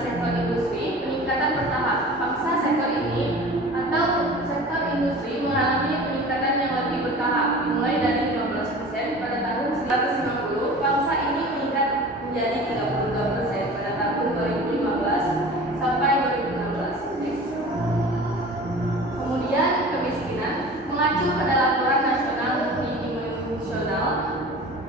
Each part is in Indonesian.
sektor industri, peningkatan bertahap. Pangsa sektor ini atau sektor industri mengalami peningkatan yang lebih bertahap, dimulai dari 15% pada tahun 1990. Pangsa ini meningkat menjadi 32% pada tahun 2015 sampai 2016. Kemudian kemiskinan mengacu pada laporan nasional multidimensional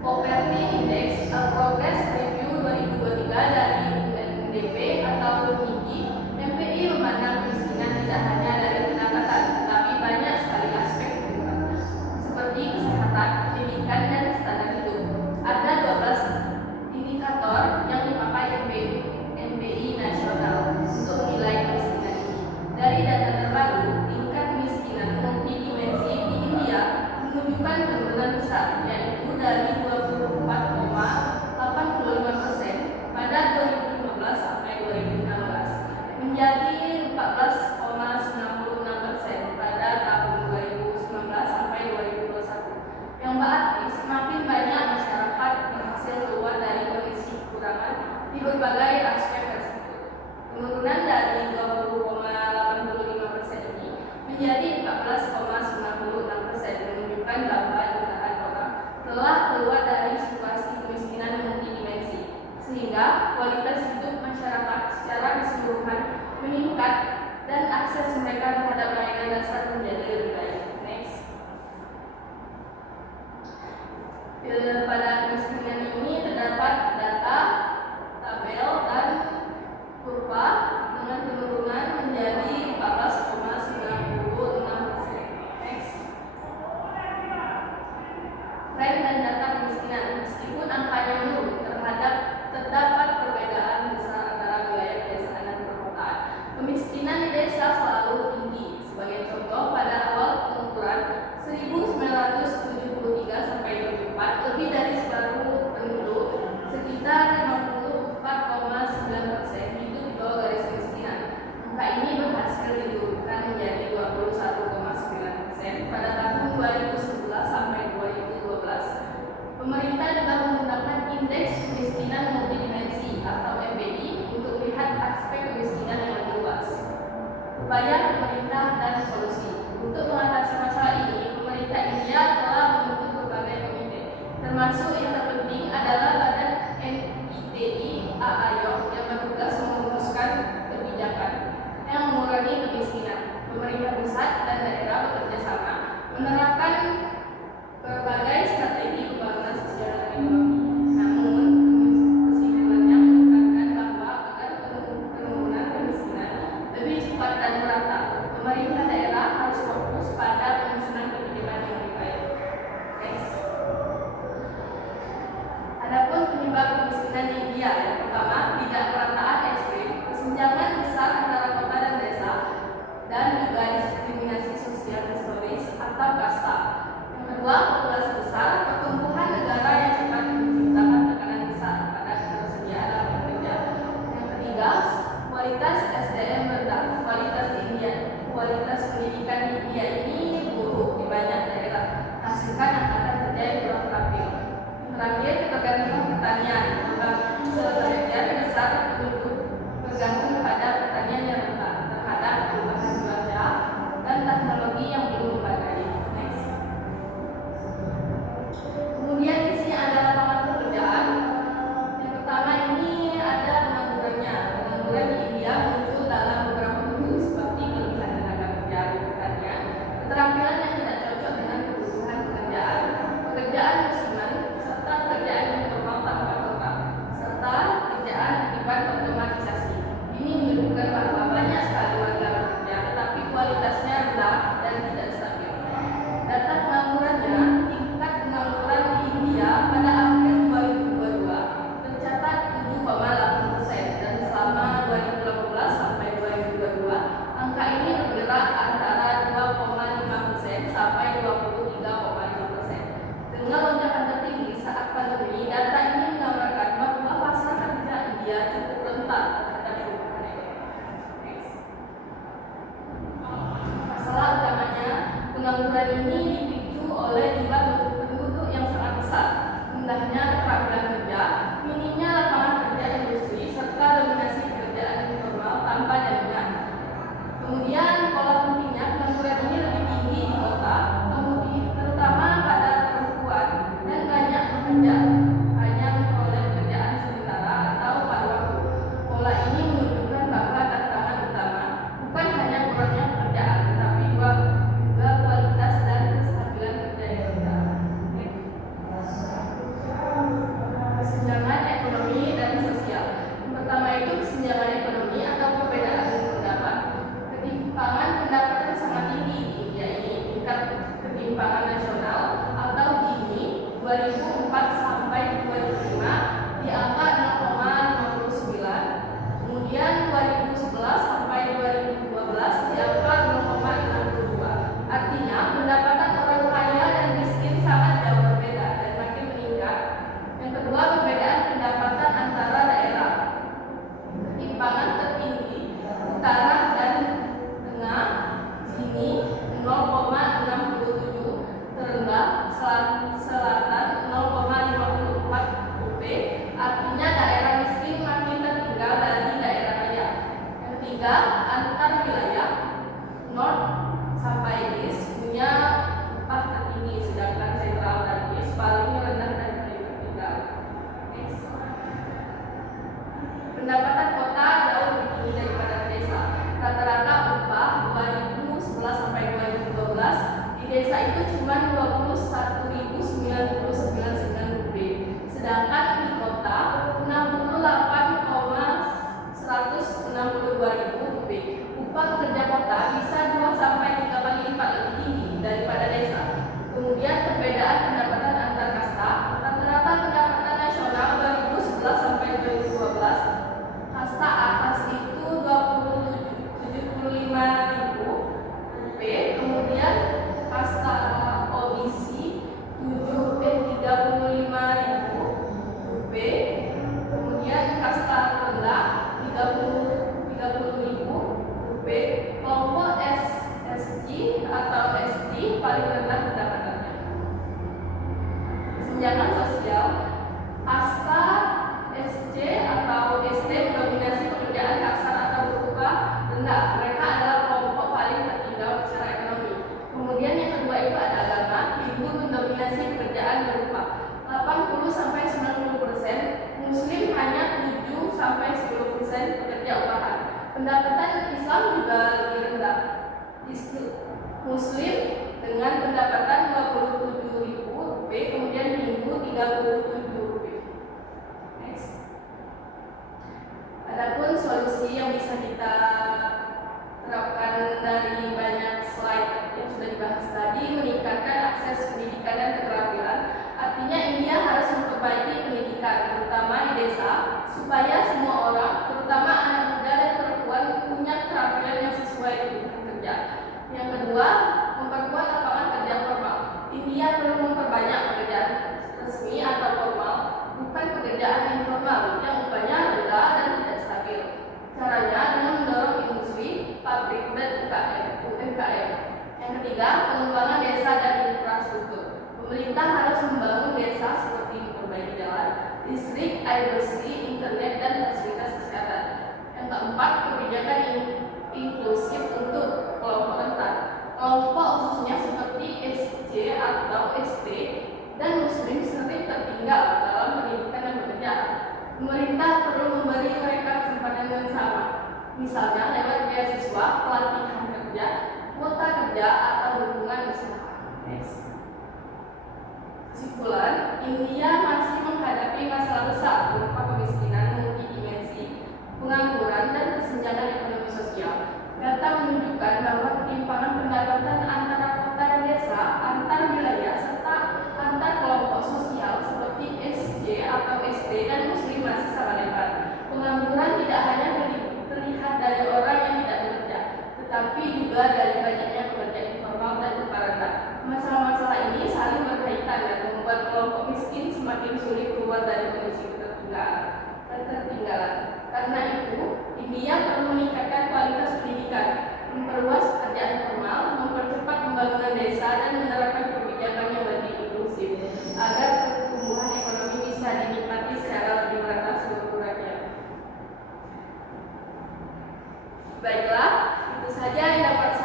Poverty Index Progress Review 2023 dari UNDP atau MIGI. MPI memandang kemiskinan tidak hanya dari pendapatan, tetapi banyak sekali aspek kehidupan, seperti kesehatan, pendidikan, dan standar hidup. Ada 12 indikator yang dipakai MPI nasional untuk menilai kemiskinan ini. Dari data terbaru, tingkat kemiskinan multidimensi di India menunjukkan penurunan besar, yaitu dari 24,85% pada 2015 sampai 2016 menjadi 14,96% pada tahun 2019 sampai 2021. Yang berarti semakin banyak masyarakat berhasil keluar dari kondisi kekurangan di berbagai aspek tersebut. Penurunan dari 20,85% ini menjadi 14,96% menunjukkan bahwa jutaan orang telah keluar dari situasi kemiskinan multidimensi, sehingga kualitas hidup masyarakat secara keseluruhan meningkat dan akses mereka terhadap layanan dasar menjadi lebih baik. Next. Pada kemiskinan ini terdapat data, tabel, dan kurva dengan penurunan menjadi 14,96%. Next. Tren dan data kemiskinan. Meskipun angkanya menurun, terdapat perbedaan besar antara wilayah pedesaan dan perkotaan. Kemiskinan di desa selalu tinggi. Sebagai contoh, pada awal pengukuran 1973 sampai 2004, lebih dari separuh penduduk, sekitar 54,9%, hidup di bawah garis kemiskinan. Angka ini berhasil diturunkan menjadi 21,9% pada tahun 2011 sampai 2012. Pemerintah juga menggunakan indeks kemiskinan multidimensi atau MPI untuk melihat aspek kemiskinan yang lebih luas. Upaya pemerintah dan solusi. Untuk mengatasi masalah ini, pemerintah India telah membentuk berbagai komite, termasuk yang terpenting adalah Badan NITI AAYO yang bertugas merumuskan kebijakan yang mengurangi kemiskinan. Pemerintah pusat dan daerah bekerja sama menerapkan berbagai strategi pembangunan sosial dan ekonomi. Namun, kesimpulannya menekankan bahwa agar penurunan kemiskinan lebih cepat dan merata, pemerintah daerah harus fokus pada penyusunan kebijakan yang lebih baik. Next. Adapun penyebab kemiskinan di India, yang pertama, tidak merataan ekstrim, kesenjangan besar antara kota dan desa, dan juga diskriminasi sosial historis atau kasta. Yang kedua, populasi besar, pertumbuhan negara yang cepat menciptakan tekanan besar pada ketersediaan lapangan kerja. Yang ketiga, kualitas SDM rendah. Kualitas pendidikan di India ini buruk di banyak daerah, menghasilkan angkatan kerja yang kurang terampil. Yang terakhir, ketergantungan pertanian. Sebagian besar penduduk bergantung pada pertanian yang rendah terhadap perubahan cuaca dan teknologi yang belum memadai. Next. Kemudian di sini ada lapangan pekerjaan. Yang pertama ini ada penganggurannya. Pengangguran di India muncul dalam beberapa bentuk seperti kelebihan tenaga kerja di pertanian, keterampilan yang tidak cocok dengan kebutuhan pekerjaan, pekerjaan musiman, serta pekerjaan informal tanpa kontrak, serta pekerjaan ketiga, antar wilayah North sampai East punya upah tertinggi, sedangkan Central dan East paling rendah dan paling tertinggal. Next. Pendapatan kota jauh lebih tinggi daripada desa. Rata-rata upah 2011 sampai 2012 di desa itu cuma 21.099 rupiah, sedangkan di kota 68.162.000 rupiah. Upah pekerja kota bisa 2 sampai 3 kali lipat lebih tinggi daripada desa. Kemudian perbedaan pendapatan antar kasta. Rata-rata pendapatan nasional 2011 sampai 2012 kasta atas itu 75.000 rupiah, kemudian kasta OBC 35.000 rupiah, kemudian kasta rendah 30.000 rupiah, kelompok SSG atau ST paling rendah pendapatannya. Tunjangan sosial, kasta SC atau ST mendominasi pekerjaan kasar atau berupah rendah. Mereka adalah kelompok paling tertinggal secara ekonomi. Kemudian yang kedua itu ada agama. Hindu mendominasi pekerjaan berupah 80-90%, Muslim hanya 7-10% pekerja upahan. Pendapatan Islam juga lebih rendah. Muslim dengan pendapatan 27.000 rupiah, kemudian Hindu 37 rupiah. Next. Adapun solusi yang bisa kita terapkan dari banyak slide yang sudah dibahas tadi, meningkatkan akses pendidikan dan keterampilan. Artinya India harus memperbaiki pendidikan, terutama di desa, supaya semua orang, terutama anak muda dan perempuan, punya keterampilan yang sesuai dengan kerja. Yang kedua, memperkuat lapangan kerja formal. India perlu memperbanyak pekerjaan resmi atau formal, bukan pekerjaan informal yang upahnya rendah dan tidak stabil. Caranya dengan mendorong industri, pabrik, dan UMKM. Yang ketiga, pengembangan desa dan infrastruktur. Pemerintah harus membangun desa seperti memperbaiki jalan, listrik, air bersih, internet, dan fasilitas kesehatan. Yang keempat, kebijakan inklusif untuk kelompok rentan. Kelompok khususnya seperti SC atau ST dan Muslim sering tertinggal dalam pendidikan dan pekerjaan. Pemerintah perlu memberi mereka kesempatan yang sama, misalnya lewat beasiswa, pelatihan kerja, kuota kerja, atau dukungan usaha. Kesimpulan, India masih menghadapi masalah besar berupa kemiskinan multidimensi, pengangguran, dan kesenjangan ekonomi sosial. Data menunjukkan bahwa ketimpangan pendapatan antara kota dan desa, antar wilayah, serta antar kelompok sosial seperti SC atau ST dan Muslim masih sangat lebar. Pengangguran tidak hanya terlihat dari orang yang tidak bekerja, tetapi juga dari banyaknya pekerja informal dan upah rendah. Masalah-masalah ini saling berkaitan dan membuat kelompok miskin semakin sulit keluar dari kondisi ketertinggalan. Karena itu, India perlu meningkatkan kualitas pendidikan, memperluas pekerjaan formal, mempercepat pembangunan desa, dan menerapkan kebijakan yang lebih inklusif agar pertumbuhan ekonomi bisa dinikmati secara lebih merata seluruh rakyat. Baiklah, itu saja yang dapat